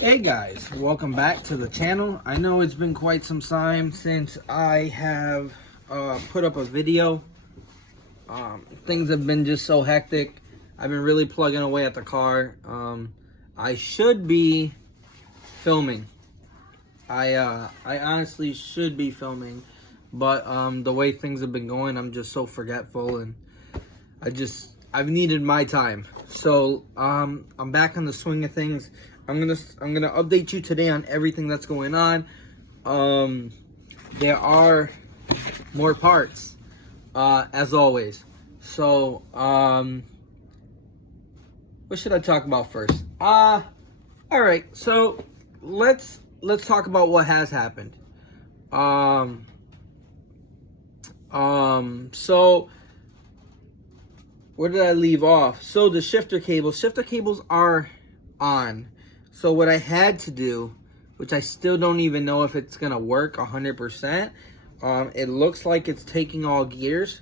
Hey guys, welcome back to the channel. I know it's been quite some time since I have put up a video. Things have been just so hectic. I've been really plugging away at the car. I should be filming. I honestly should be filming, but the way things have been going, I'm just so forgetful, and I've needed my time. So I'm back on the swing of things. I'm gonna update you today on everything that's going on. There are more parts, as always. So what should I talk about first? All right. So let's talk about what has happened. So where did I leave off? So the shifter cables are on. So what I had to do, which I still don't even know if it's going to work 100%. It looks like it's taking all gears,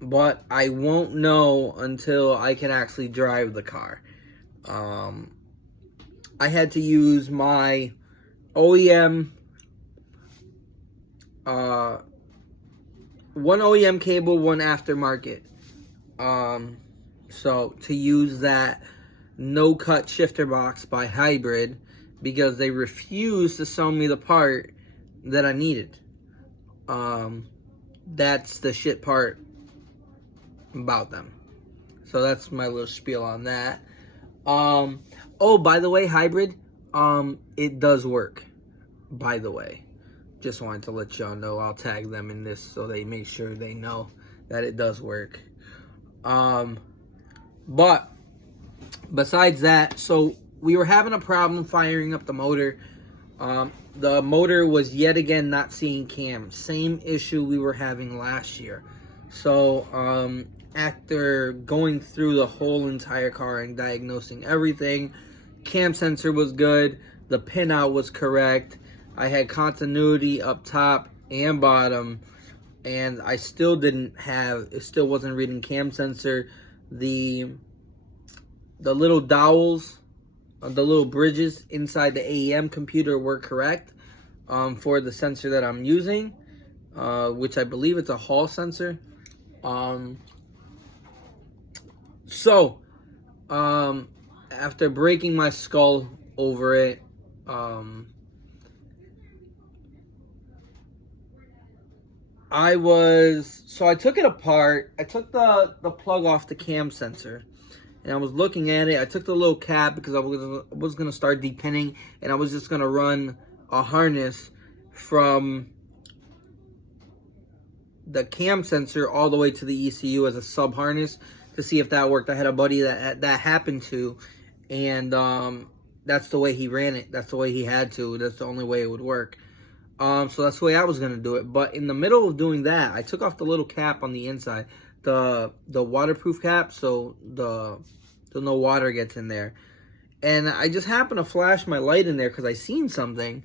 but I won't know until I can actually drive the car. I had to use my OEM, one OEM cable, one aftermarket. So to use that no-cut shifter box by Hybrid, because they refused to sell me the part that I needed. That's the shit part about them. So that's my little spiel on that. Oh, by the way, Hybrid, it does work, by the way. Just wanted to let y'all know. I'll tag them in this so they make sure they know that it does work. But besides that, so we were having a problem firing up the motor. The motor was yet again not seeing cam. Same issue we were having last year. So after going through the whole entire car and diagnosing everything, cam sensor was good. The pinout was correct. I had continuity up top and bottom. And I still it still wasn't reading cam sensor. The little dowels, the little bridges inside the AEM computer were correct for the sensor that I'm using, which I believe it's a Hall sensor. After breaking my skull over it, I took it apart. I took the plug off the cam sensor, and I was looking at it. I took the little cap because I was gonna start depinning, and I was just gonna run a harness from the cam sensor all the way to the ECU as a sub harness to see if that worked. I had a buddy that happened to, and that's the way he ran it. That's the way he had to. That's the only way it would work. So that's the way I was gonna do it. But in the middle of doing that, I took off the little cap on the inside, the waterproof cap, so no water gets in there. And I just happened to flash my light in there because I seen something,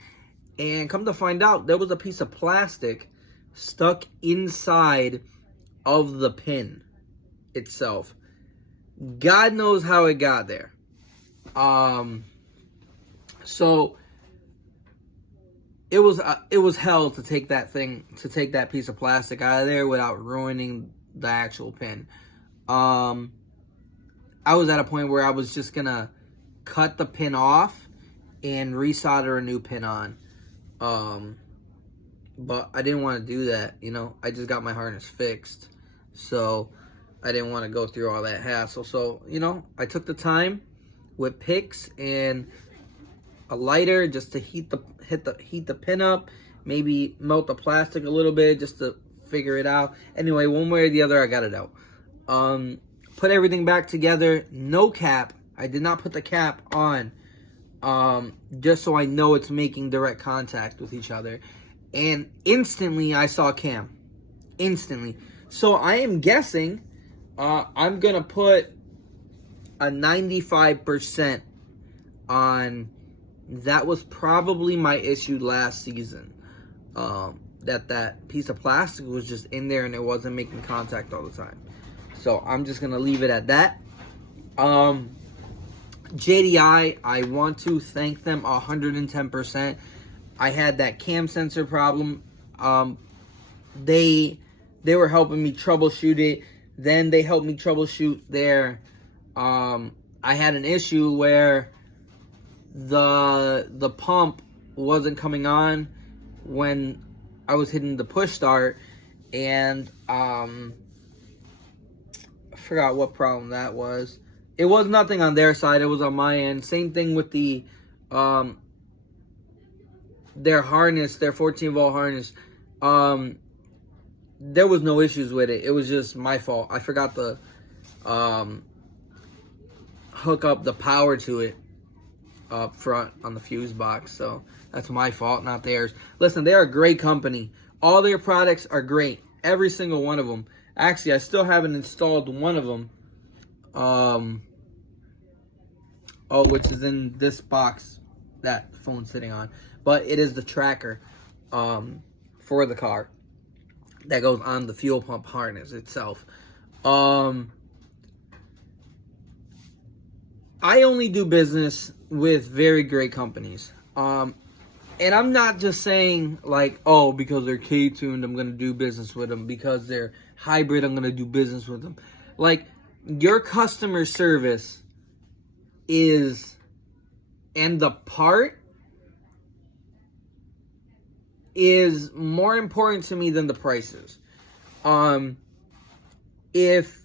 and come to find out, there was a piece of plastic stuck inside of the pin itself. God knows how it got there. So it was hell to take that piece of plastic out of there without ruining the actual pin. I was at a point where I was just gonna cut the pin off and resolder a new pin on. But I didn't want to do that, you know. I just got my harness fixed, so I didn't want to go through all that hassle. So, you know, I took the time with picks and a lighter just to heat the pin up, maybe melt the plastic a little bit just to figure it out. Anyway, one way or the other, I got it out. Put everything back together. No cap. I did not put the cap on, just so I know it's making direct contact with each other. And instantly, I saw cam. Instantly. So I am guessing I'm going to put a 95% on. That was probably my issue last season. That piece of plastic was just in there and it wasn't making contact all the time. So I'm just going to leave it at that. JDI, I want to thank them 110%. I had that cam sensor problem. They were helping me troubleshoot it. Then they helped me troubleshoot their. I had an issue where the pump wasn't coming on when I was hitting the push start, and I forgot what problem that was. It was nothing on their side, it was on my end. Same thing with the their harness, their 14-volt harness. There was no issues with it. It was just my fault. I forgot to hook up the power to it up front on the fuse box. So that's my fault, not theirs. Listen, they're a great company. All their products are great. Every single one of them. Actually, I still haven't installed one of them. Which is in this box that phone's sitting on. But it is the tracker for the car that goes on the fuel pump harness itself. I only do business with very great companies. And I'm not just saying like, oh, because they're K-tuned, I'm going to do business with them. Because they're hybrid, I'm going to do business with them. Like, your customer service is, and the part is more important to me than the prices. If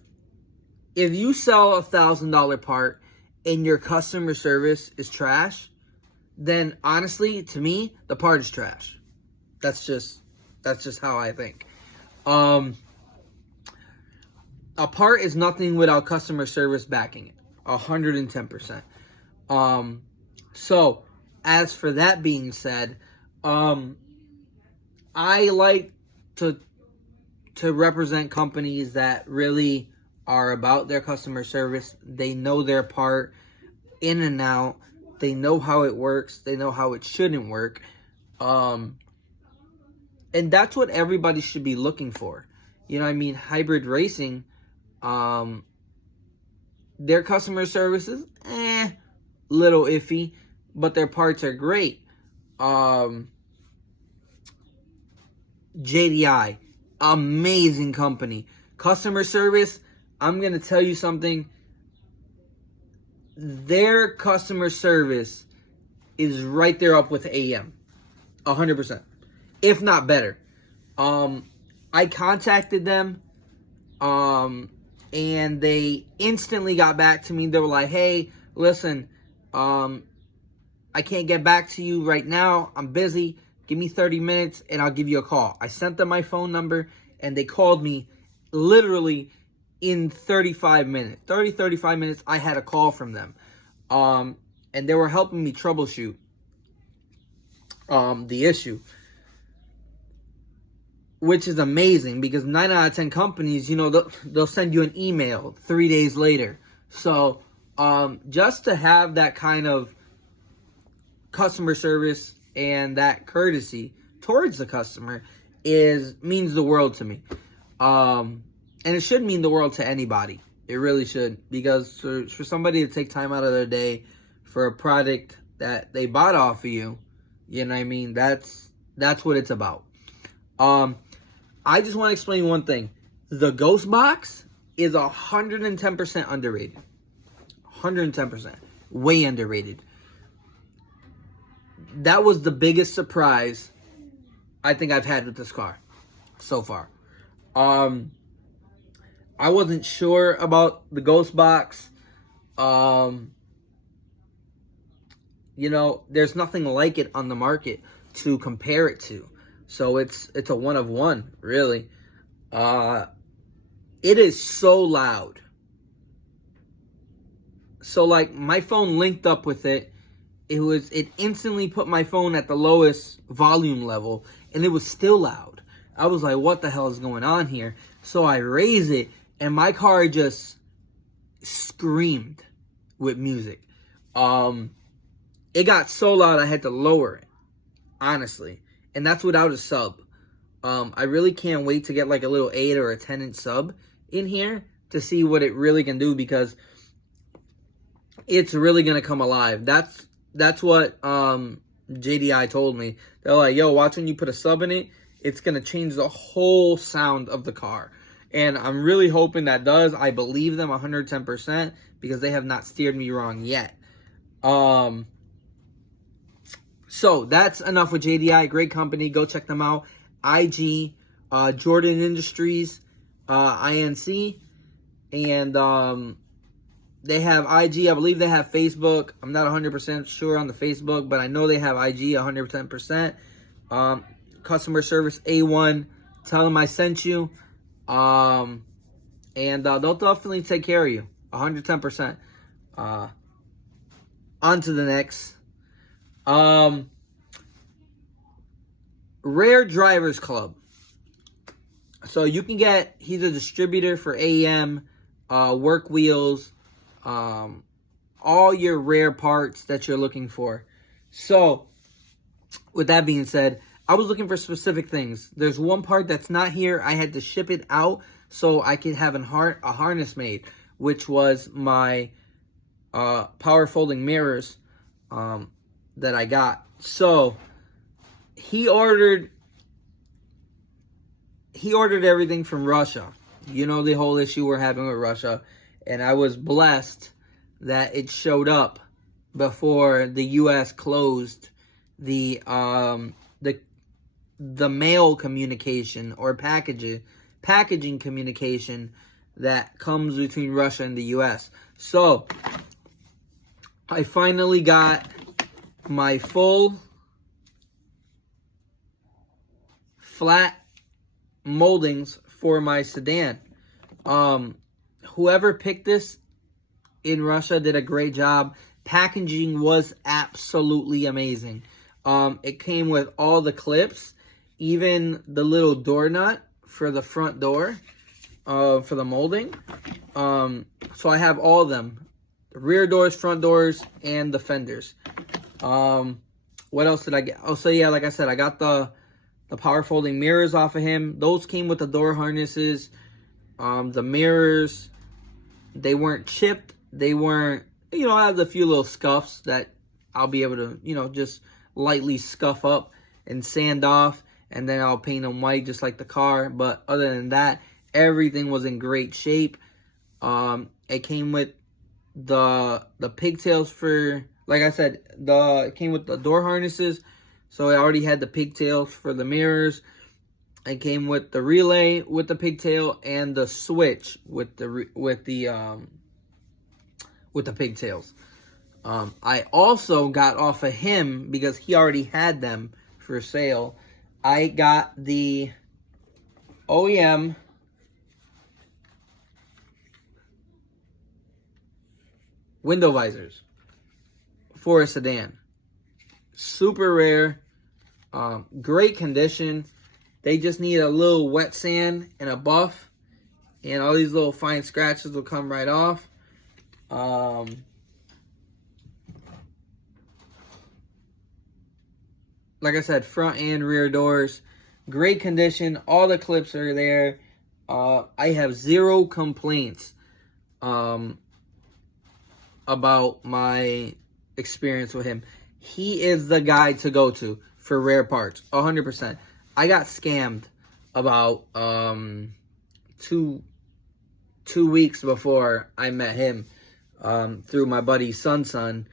you sell $1,000 part and your customer service is trash, then honestly, to me, the part is trash. That's just how I think. A part is nothing without customer service backing it. 110%. So, as for that being said, I like to represent companies that really are about their customer service. They know their part in and out. They know how it works. They know how it shouldn't work. And that's what everybody should be looking for. You know what I mean? Hybrid racing, their customer service is little iffy, but their parts are great. JDI, amazing company. Customer service, I'm going to tell you something. Their customer service is right there up with AM. 100%. If not better. I contacted them, and they instantly got back to me. They were like, hey, listen, I can't get back to you right now. I'm busy. Give me 30 minutes and I'll give you a call. I sent them my phone number and they called me literally in 35 minutes. 35 minutes, I had a call from them. And they were helping me troubleshoot the issue. Which is amazing because 9 out of 10 companies, you know, they'll send you an email 3 days later. So, just to have that kind of customer service and that courtesy towards the customer means the world to me. And it should mean the world to anybody. It really should. Because for somebody to take time out of their day for a product that they bought off of you, you know what I mean? That's what it's about. I just want to explain one thing. The Ghost Box is 110% underrated. 110%. Way underrated. That was the biggest surprise I think I've had with this car so far. I wasn't sure about the Ghost Box. You know, there's nothing like it on the market to compare it to. So it's a one of one, really. It is so loud. So like my phone linked up with it. It instantly put my phone at the lowest volume level and it was still loud. I was like, what the hell is going on here? So I raised it and my car just screamed with music. It got so loud I had to lower it, honestly. And that's without a sub. I really can't wait to get like a little 8 or a 10-inch sub in here to see what it really can do because it's really gonna come alive. That's what JDI told me. They're like, yo, watch when you put a sub in it, it's gonna change the whole sound of the car. And I'm really hoping that does. I believe them 110% because they have not steered me wrong yet. So that's enough with JDI. Great company. Go check them out. IG, Jordan Industries, INC, and they have IG. I believe they have Facebook. I'm not 100% sure on the Facebook, but I know they have IG 110%. Customer service A1. Tell them I sent you. And they'll definitely take care of you 110%. On to the next. Rare Drivers Club. So you can get, he's a distributor for AM, work wheels, all your rare parts that you're looking for. So with that being said, I was looking for specific things. There's one part that's not here. I had to ship it out so I could have a harness made, which was my power folding mirrors that I got. So he ordered everything from Russia. You know, the whole issue we're having with Russia. And I was blessed that it showed up before the U.S. closed the mail communication or packaging communication that comes between Russia and the U.S. So I finally got my full flat moldings for my sedan. Whoever picked this in Russia did a great job. Packaging was absolutely amazing. It came with all the clips, even the little door nut for the front door, for the molding. So I have all of them. The rear doors, front doors, and the fenders. What else did I get? Oh, so yeah, like I said, I got the power folding mirrors off of him. Those came with the door harnesses. The mirrors, they weren't chipped. They weren't, I have a few little scuffs that I'll be able to, just lightly scuff up and sand off. And then I'll paint them white just like the car. But other than that, everything was in great shape. It came with the pigtails for, like I said, it came with the door harnesses. So I already had the pigtails for the mirrors. It came with the relay with the pigtail and the switch with the pigtails. I also got off of him because he already had them for sale. I got the OEM window visors for a sedan. Super rare, great condition. They just need a little wet sand and a buff, and all these little fine scratches will come right off. Like I said, front and rear doors, great condition. All the clips are there. I have zero complaints about my experience with him. He is the guy to go to for rare parts, 100%. I got scammed about 2 weeks before I met him through my buddy Sun.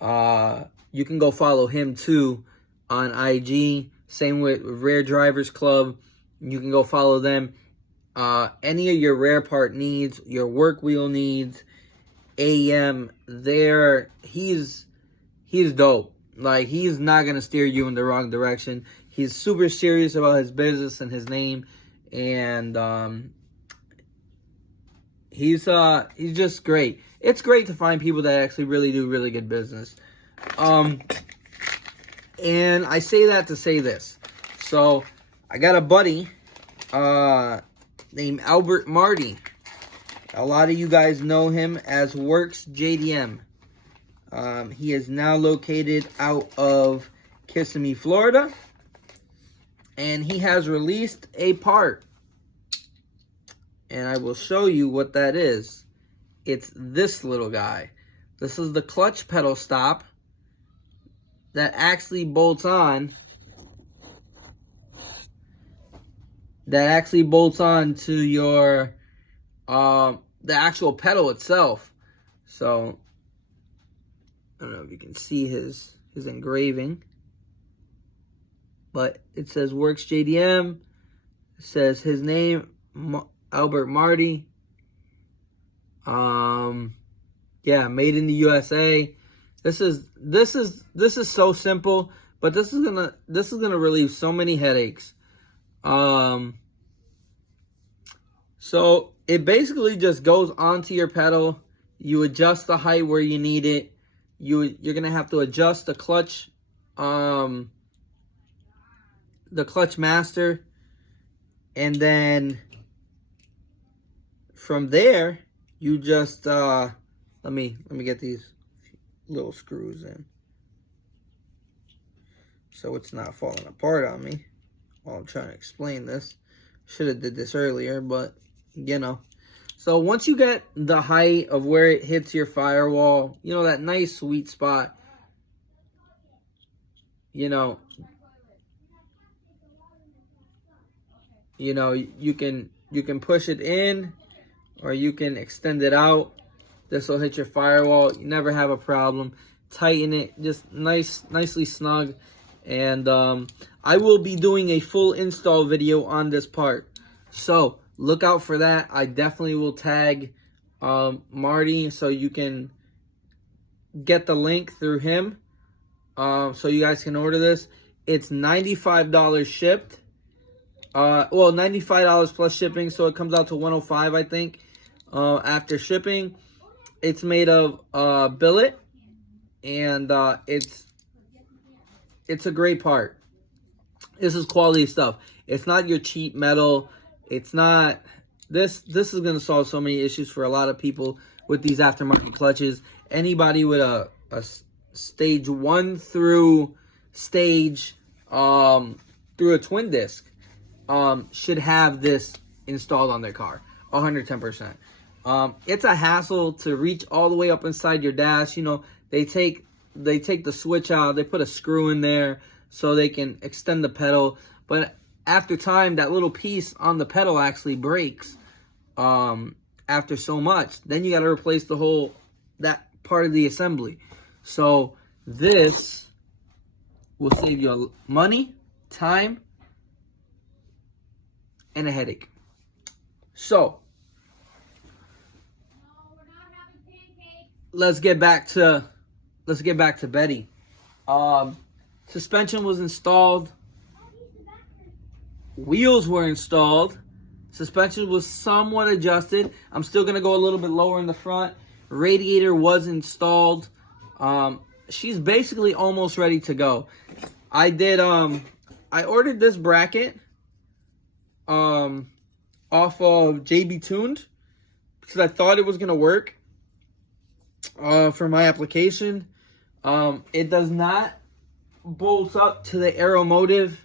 You can go follow him too on IG. Same with Rare Drivers Club. You can go follow them. Any of your rare part needs, your work wheel needs, AM, he's dope. Like, he's not gonna steer you in the wrong direction. He's super serious about his business and his name, and he's just great. It's great to find people that actually really do really good business. And I say that to say this. So I got a buddy named Albert Marty. A lot of you guys know him as Works JDM. He is now located out of Kissimmee, Florida. And he has released a part. And I will show you what that is. It's this little guy. This is the clutch pedal stop that actually bolts on. That actually bolts on to your the actual pedal itself. So I don't know if you can see his engraving, but it says Works JDM. It says his name, Albert Marty. Yeah, made in the USA. This is so simple, but this is gonna relieve so many headaches. So it basically just goes onto your pedal. You adjust the height where you need it. You're gonna have to adjust the clutch master, and then from there you just let me get these little screws in so it's not falling apart on me while I'm trying to explain this. Should have did this earlier, but you know. So once you get the height of where it hits your firewall, you know, that nice sweet spot, you know, you can push it in or you can extend it out. This will hit your firewall. You never have a problem. Tighten it, just nicely snug. And I will be doing a full install video on this part, so look out for that. I definitely will tag Marty so you can get the link through him, so you guys can order this. It's $95 shipped. Well, $95 plus shipping, so it comes out to $105, I think, after shipping. It's made of billet, and it's a great part. This is quality stuff. It's not your cheap metal. It's not. This is going to solve so many issues for a lot of people with these aftermarket clutches. Anybody with a stage 1 through stage through a twin disc should have this installed on their car, 110%. It's a hassle to reach all the way up inside your dash. You know, they take the switch out, they put a screw in there so they can extend the pedal, but after time that little piece on the pedal actually breaks after so much. Then you got to replace that part of the assembly. So this will save you money, time, and a headache. So let's get back to Betty. Suspension was installed. Wheels were installed. Suspension was somewhat adjusted. I'm still going to go a little bit lower in the front. Radiator was installed. She's basically almost ready to go. I ordered this bracket off of JB Tuned because I thought it was going to work for my application. It does not bolt up to the Aeromotive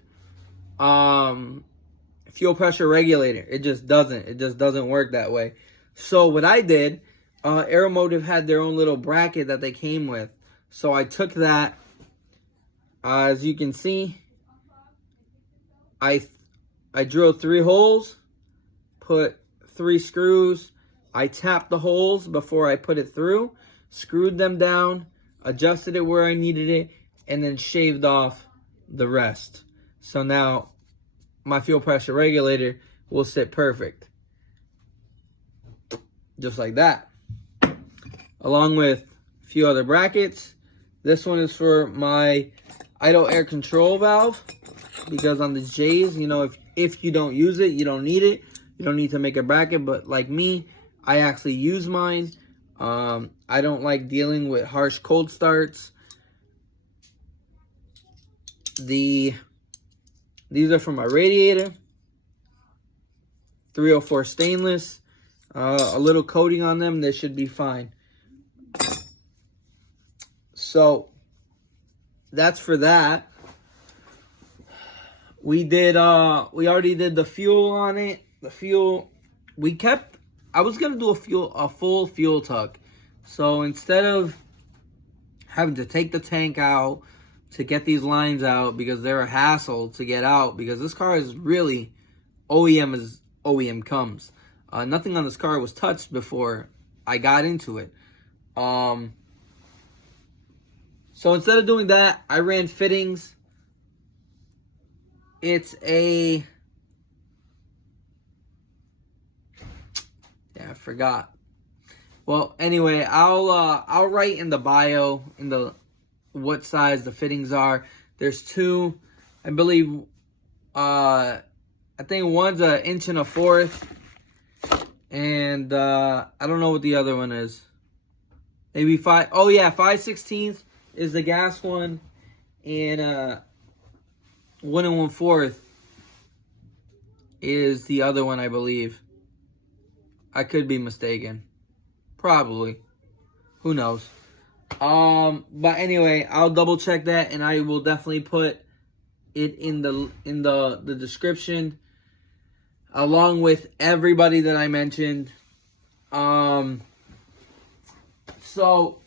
fuel pressure regulator. It just doesn't work that way. So what I did, Aeromotive had their own little bracket that they came with. So I took that. As you can see, I drilled 3 holes, put 3 screws. I tapped the holes before I put it through, screwed them down, adjusted it where I needed it, and then shaved off the rest. So now my fuel pressure regulator will sit perfect. Just like that. Along with a few other brackets. This one is for my idle air control valve, because on the J's, you know, if you don't use it, you don't need it. You don't need to make a bracket, but like me, I actually use mine. I don't like dealing with harsh cold starts. These are for my radiator. 304 stainless. A little coating on them, they should be fine. So that's for that. We already did the fuel on it. The fuel, I was gonna do a full fuel tuck. So instead of having to take the tank out to get these lines out because they're a hassle to get out because this car is really OEM as OEM comes. Nothing on this car was touched before I got into it. So instead of doing that, I ran fittings. It's a... Yeah, I forgot. Well, anyway, I'll write in the bio in the what size the fittings are. There's two, I believe. I think one's 1 1/4 inch, and I don't know what the other one is. Maybe 5. Oh yeah, 5/16 is the gas one, and 1 1/4 is the other one, I believe. I could be mistaken. Probably. Who knows? But anyway, I'll double check that, and I will definitely put it in the description along with everybody that I mentioned. So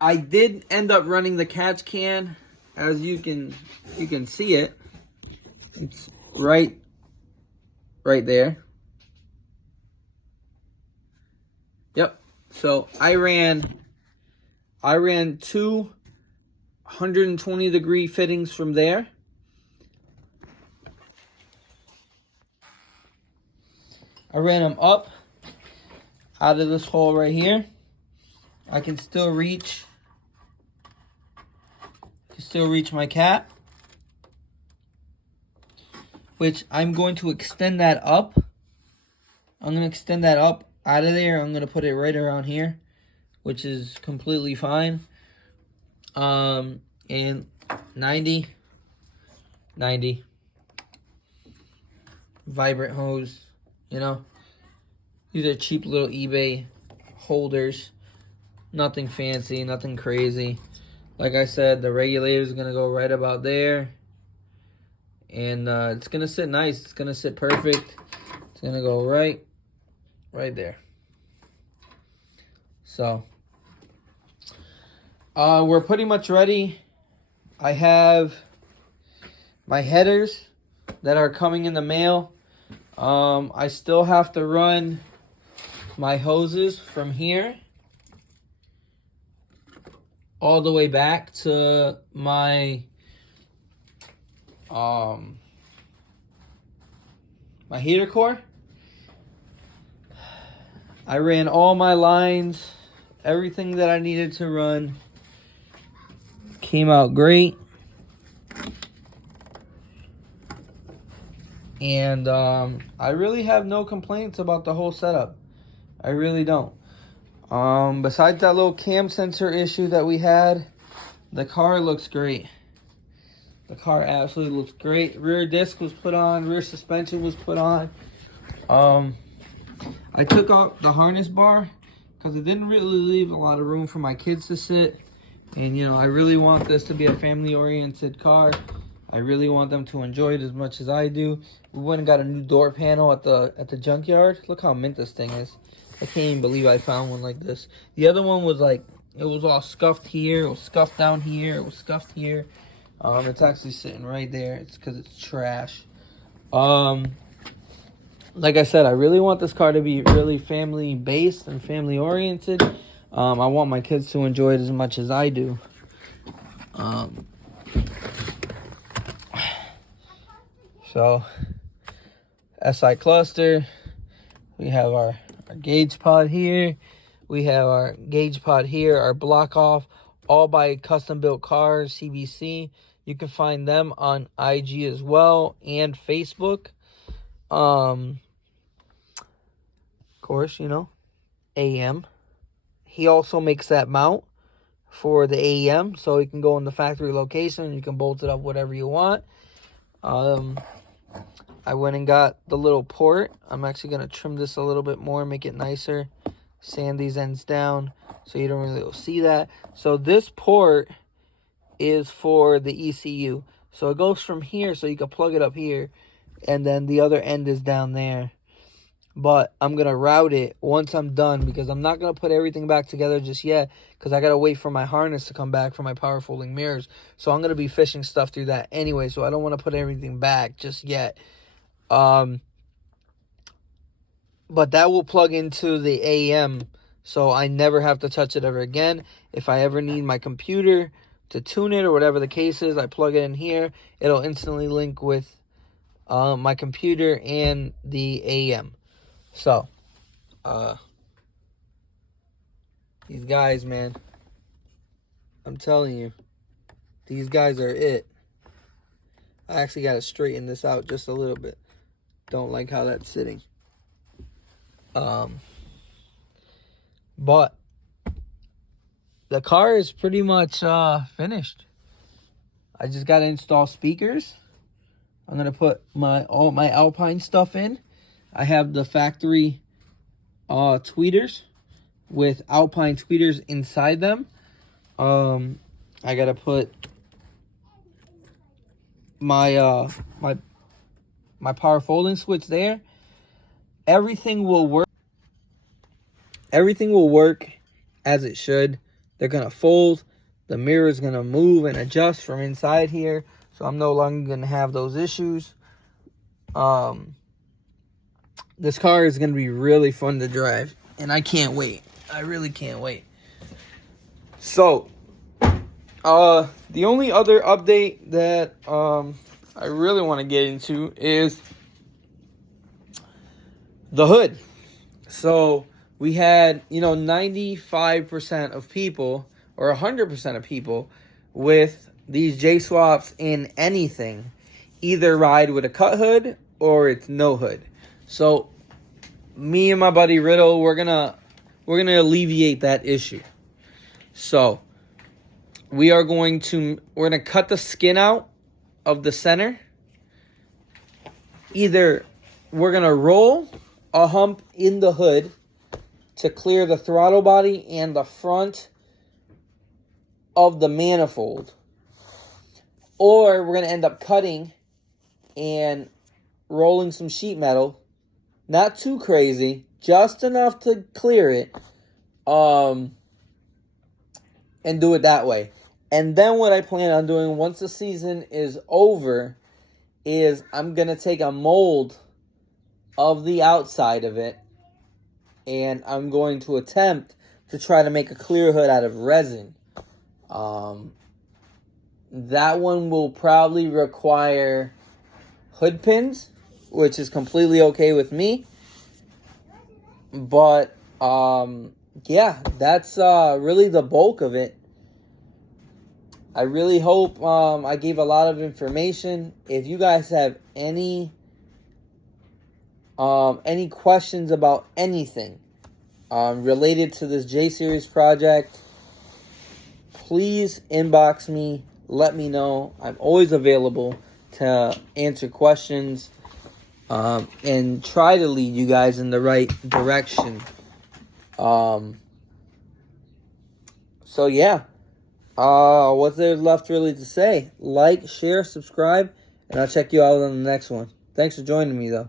I did end up running the catch can, as you can see it. It's right there. Yep. So I ran 2 120-degree fittings from there. I ran them up out of this hole right here. I can still reach my cap, which I'm going to extend that up. I'm going to extend that up out of there. I'm going to put it right around here, which is completely fine. And 90 vibrant hose, you know. These are cheap little eBay holders. Nothing fancy, nothing crazy. Like I said, the regulator is going to go right about there. And it's going to sit nice. It's going to sit perfect. It's going to go right there. So, we're pretty much ready. I have my headers that are coming in the mail. I still have to run my hoses from here all the way back to my my heater core. I ran all my lines, everything that I needed to run. Came out great. And I really have no complaints about the whole setup. I really don't. Besides that little cam sensor issue that we had, the car looks great. The car absolutely looks great. Rear disc was put on. Rear suspension was put on. I took out the harness bar because it didn't really leave a lot of room for my kids to sit. And, you know, I really want this to be a family-oriented car. I really want them to enjoy it as much as I do. We went and got a new door panel at the junkyard. Look how mint this thing is. I can't even believe I found one like this. The other one was like, it was all scuffed here. It was scuffed down here. It was scuffed here. It's actually sitting right there. It's because it's trash. Like I said, I really want this car to be really family-based and family-oriented. I want my kids to enjoy it as much as I do. So, SI cluster. We have our gauge pod here. We have our gauge pod here, our block off, all by Custom Built Cars, CBC. You can find them on IG as well and Facebook. Of course, you know, AM. He also makes that mount for the AEM, so it can go in the factory location. You can bolt it up whatever you want. I went and got the little port. I'm actually going to trim this a little bit more, make it nicer. Sand these ends down so you don't really see that. So this port is for the ECU. So it goes from here, so you can plug it up here. And then the other end is down there. but I'm going to route it once I'm done, because I'm not going to put everything back together just yet, because I got to wait for my harness to come back for my power folding mirrors. So I'm going to be fishing stuff through that anyway, so I don't want to put everything back just yet. But that will plug into the AM, so I never have to touch it ever again. If I ever need my computer to tune it or whatever the case is, I plug it in here. It'll instantly link with my computer and the AM. So, these guys, man, I'm telling you, these guys are it. I actually got to straighten this out just a little bit. Don't like how that's sitting. But the car is pretty much finished. I just got to install speakers. I'm going to put all my Alpine stuff in. I have the factory tweeters with Alpine tweeters inside them. I got to put my my power folding switch there. Everything will work. Everything will work as it should. They're going to fold. The mirror is going to move and adjust from inside here. So I'm no longer going to have those issues. This car is going to be really fun to drive. And I can't wait. I really can't wait. So, the only other update that I really want to get into is the hood. So, we had, 95% of people, or 100% of people, with these J-Swaps in anything, either ride with a cut hood or it's no hood. So, me and my buddy Riddle, we're gonna alleviate that issue. So, we're gonna cut the skin out of the center. Either we're gonna roll a hump in the hood to clear the throttle body and the front of the manifold, or we're going to end up cutting and rolling some sheet metal, not too crazy, just enough to clear it, and do it that way. And then what I plan on doing once the season is over is I'm going to take a mold of the outside of it, and I'm going to attempt to try to make a clear hood out of resin. That one will probably require hood pins, which is completely okay with me. But, yeah, that's really the bulk of it. I really hope I gave a lot of information. If you guys have any questions about anything related to this J-Series project, please inbox me. Let me know. I'm always available to answer questions and try to lead you guys in the right direction. So yeah, what's there left really to say? Like, share, subscribe, and I'll check you out on the next one. Thanks for joining me, though.